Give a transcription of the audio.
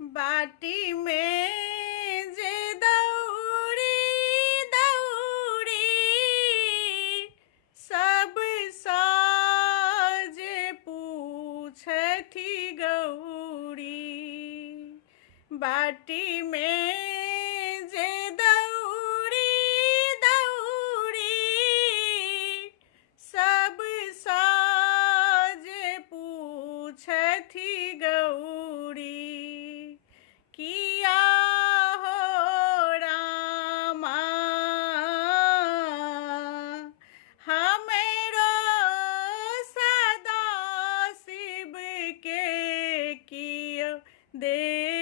बाटी में जे दौड़ी दौड़ी सब साज पूछथि गौरी। बाटी में जे दौड़ी दौड़ी सब साज पूछथि गौरी। किया हो रामा हमरो सदा शिव के कियो दे